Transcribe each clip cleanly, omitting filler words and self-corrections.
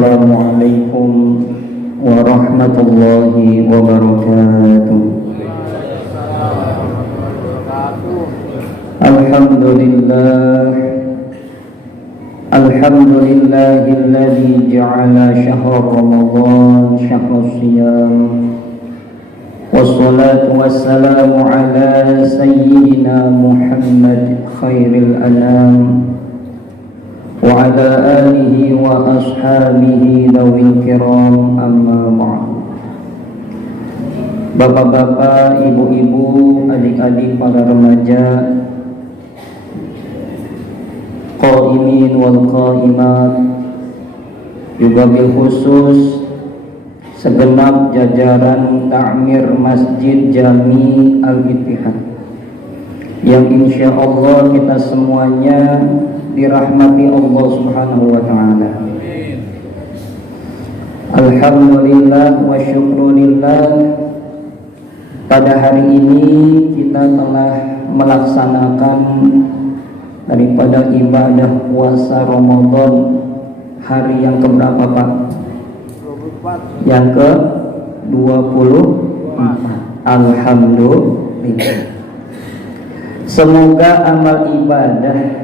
Assalamualaikum warahmatullahi wabarakatuh. Alhamdulillahilladzi ja'ala syahr Ramadan syahrus shiyam. Wassalatu wassalamu ala sayyidina Muhammad khairil anam wa ala alihi wa ashabihi dawil kiram, amma ba'd. Bapak-bapak, ibu-ibu, adik-adik, para remaja, qaimin wal qaimat, juga bil khusus segenap jajaran takmir Masjid Jami Al-Ittihad, yang insya Allah kita semuanya dirahmati Allah Subhanahu wa ta'ala. Alhamdulillah wa syukrulillah, pada hari ini kita telah melaksanakan daripada ibadah puasa Ramadan hari yang keberapa, Pak? Yang ke-24. Alhamdulillah. Semoga amal ibadah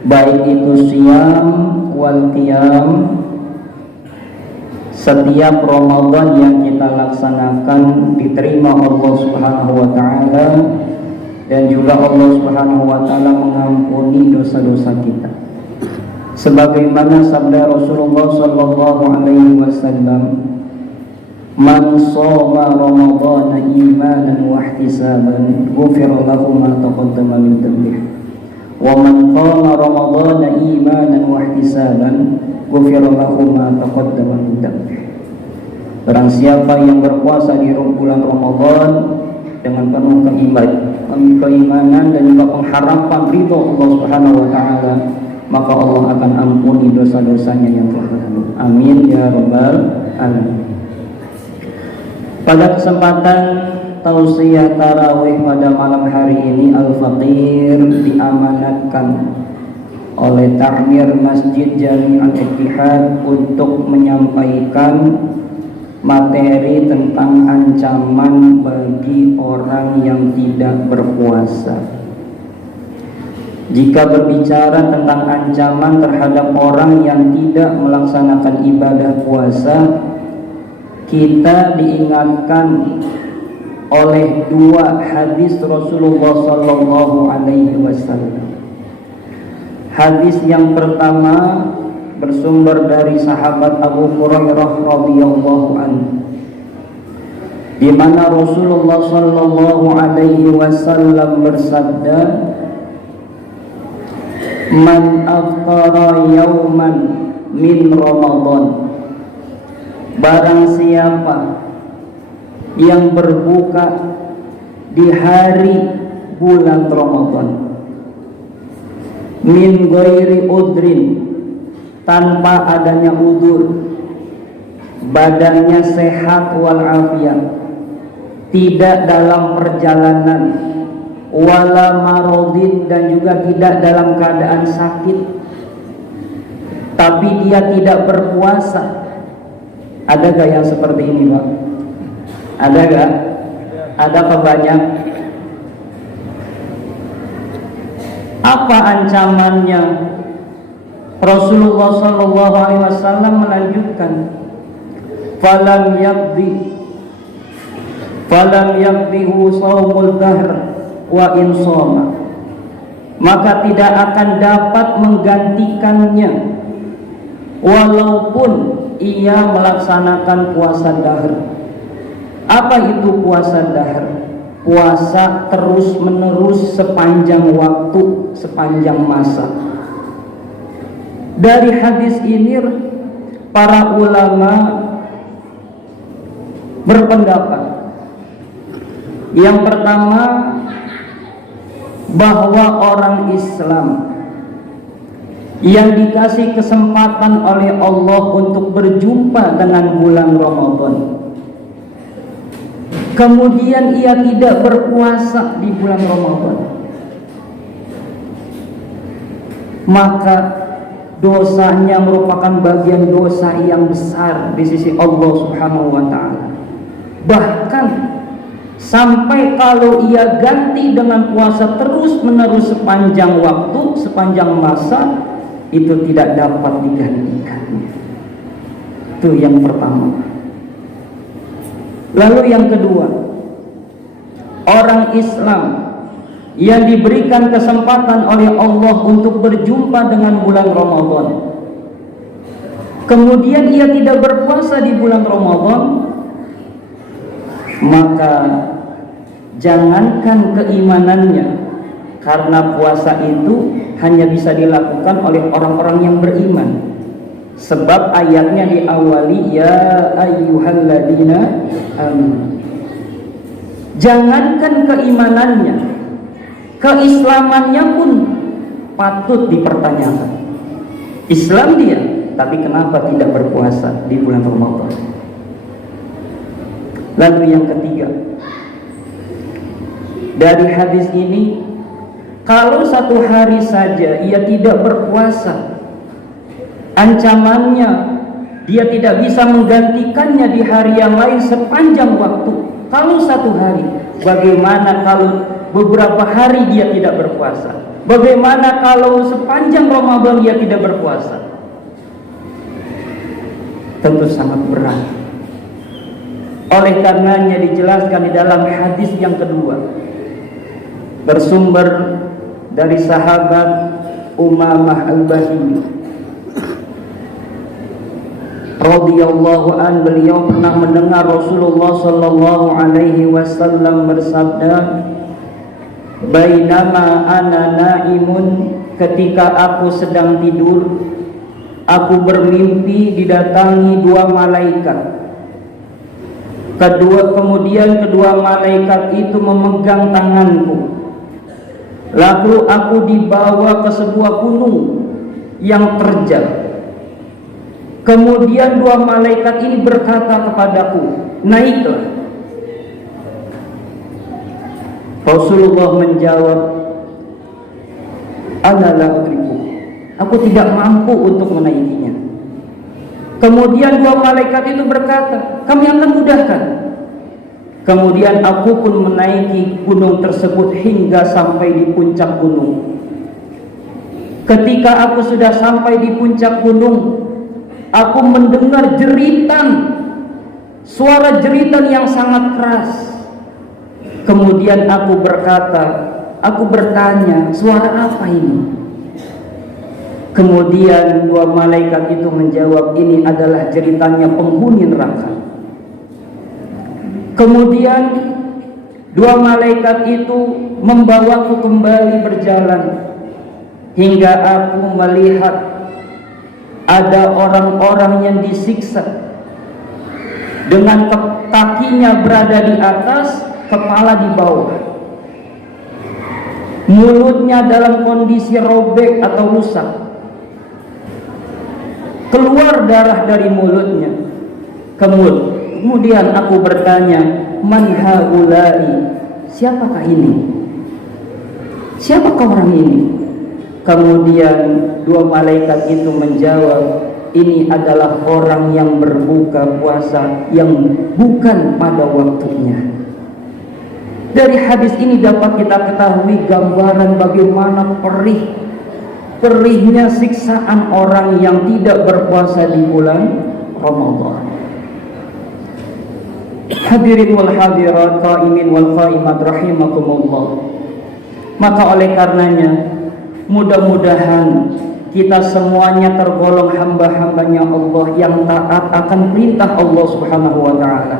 baik itu siyam wal qiyam setiap Ramadan yang kita laksanakan diterima Allah Subhanahu wa ta'ala, dan juga Allah Subhanahu wa ta'ala mengampuni dosa-dosa kita, sebagaimana sabda Rasulullah sallallahu alaihi wasallam, man shoma ramadhana imanan wa ihtisaban ghufira lahu ma taqaddama min dhanbihi wa man qama ramadhana imanan wa ihtisaban ghufira lahu ma taqaddama min dhanbihi. Barang siapa yang berpuasa di bulan Ramadan dengan penuh keimanan dan juga pengharapan ridho Allah Subhanahu wa ta'ala, maka Allah akan ampuni dosa-dosanya yang telah lalu. Amin ya rabbal alamin. Pada kesempatan tausiah tarawih pada malam hari ini, Al-Faqir diamanatkan oleh takmir Masjid Jami Al-Ittihad untuk menyampaikan materi tentang ancaman bagi orang yang tidak berpuasa. Jika berbicara tentang ancaman terhadap orang yang tidak melaksanakan ibadah puasa, kita diingatkan oleh dua hadis Rasulullah sallallahu alaihi wasallam. Hadis yang pertama bersumber dari sahabat Abu Hurairah radhiyallahu anhu, di mana Rasulullah sallallahu alaihi wasallam bersabda, man aftara yauman min Ramadan, barang siapa yang berbuka di hari bulan Ramadan, min ghairi udrin, tanpa adanya udur, badannya sehat walafiat, tidak dalam perjalanan, wala marodin, dan juga tidak dalam keadaan sakit, tapi dia tidak berpuasa. Ada gak yang seperti ini, Pak? Ada gak? Ada kebanyak. Apa ancamannya? Rasulullah sallallahu alaihi wasallam melanjutkan, falam yaqdihu shaumul dahr wa in shoma, maka tidak akan dapat menggantikannya walaupun ia melaksanakan puasa dahr. Apa itu puasa dahr? Puasa terus menerus sepanjang waktu, sepanjang masa. Dari hadis ini para ulama berpendapat, yang pertama, bahwa orang Islam yang dikasih kesempatan oleh Allah untuk berjumpa dengan bulan Ramadan, kemudian ia tidak berpuasa di bulan Ramadan, maka dosanya merupakan bagian dosa yang besar di sisi Allah Subhanahu wa taala. Bahkan sampai kalau ia ganti dengan puasa terus-menerus sepanjang waktu, sepanjang masa, itu tidak dapat digantikannya. Itu yang pertama. Lalu yang kedua, orang Islam yang diberikan kesempatan oleh Allah untuk berjumpa dengan bulan Ramadan, kemudian ia tidak berpuasa di bulan Ramadan, maka jangankan keimanannya, karena puasa itu hanya bisa dilakukan oleh orang-orang yang beriman. Sebab ayatnya diawali ya ayyuhalladzina amanu. Jangankan keimanannya, keislamannya pun patut dipertanyakan. Islam dia, tapi kenapa tidak berpuasa di bulan Ramadan? Lalu yang ketiga, dari hadis ini, kalau satu hari saja ia tidak berpuasa, ancamannya dia tidak bisa menggantikannya di hari yang lain sepanjang waktu. Kalau satu hari, bagaimana kalau beberapa hari dia tidak berpuasa? Bagaimana kalau sepanjang Ramadan dia tidak berpuasa? Tentu sangat berat. Oleh karenanya dijelaskan di dalam hadis yang kedua, bersumber dari sahabat Umamah Al-Bahili radhiyallahu an, beliau pernah mendengar Rasulullah sallallahu alaihi wasallam bersabda, "Bainama ana naimun, ketika aku sedang tidur, aku bermimpi didatangi dua malaikat. Kemudian kedua malaikat itu memegang tanganku. Lalu aku dibawa ke sebuah gunung yang terjal. Kemudian dua malaikat ini berkata kepadaku, naiklah." Rasulullah menjawab, "Ana la udriku." Aku tidak mampu untuk menaikinya. Kemudian dua malaikat itu berkata, "Kami akan mudahkan." Kemudian aku pun menaiki gunung tersebut hingga sampai di puncak gunung. Ketika aku sudah sampai di puncak gunung, aku mendengar jeritan, suara jeritan yang sangat keras. Kemudian aku bertanya, suara apa ini? Kemudian dua malaikat itu menjawab, ini adalah jeritannya penghuni neraka. Kemudian dua malaikat itu membawaku kembali berjalan hingga aku melihat ada orang-orang yang disiksa dengan kakinya berada di atas, kepala di bawah, mulutnya dalam kondisi robek atau rusak, keluar darah dari mulutnya. Kemudian aku bertanya, man haulai? Siapakah ini? Siapakah orang ini? Kemudian dua malaikat itu menjawab, ini adalah orang yang berbuka puasa yang bukan pada waktunya. Dari hadis ini dapat kita ketahui gambaran bagaimana perihnya siksaan orang yang tidak berpuasa di bulan Ramadan. Hadirin wal hadirat, qaimin wal qaimat rahimakumullah. Maka oleh karenanya, mudah-mudahan kita semuanya tergolong hamba-hambanya Allah yang taat akan perintah Allah Subhanahu wa ta'ala.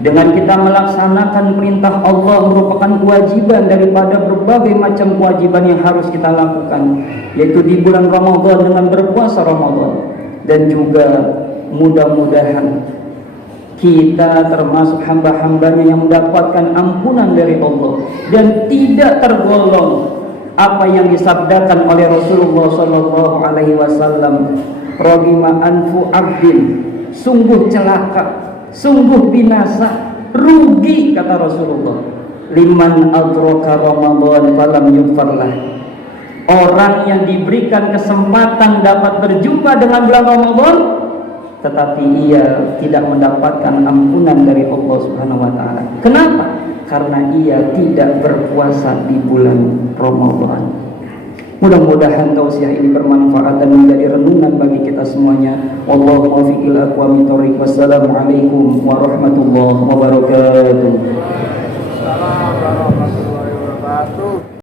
Dengan kita melaksanakan perintah Allah merupakan kewajiban daripada berbagai macam kewajiban yang harus kita lakukan, yaitu di bulan Ramadan dengan berpuasa Ramadan. Dan juga mudah-mudahan kita termasuk hamba-hambanya yang mendapatkan ampunan dari Allah dan tidak tergolong apa yang disabdakan oleh Rasulullah sallallahu alaihi wasallam, "Ragima anfu abdin," sungguh celaka, sungguh binasa, rugi kata Rasulullah, "liman adraka Ramadan falam yughfarlah," Orang yang diberikan kesempatan dapat berjumpa dengan bulan Ramadan, tetapi ia tidak mendapatkan ampunan dari Allah Subhanahu wa taala. Kenapa? Karena ia tidak berpuasa di bulan Ramadan. Mudah-mudahan tausiah ini bermanfaat dan menjadi renungan bagi kita semuanya. Wallahu muwaffiq ila aqwamit thoriq. Wassalamualaikum warahmatullahi wabarakatuh.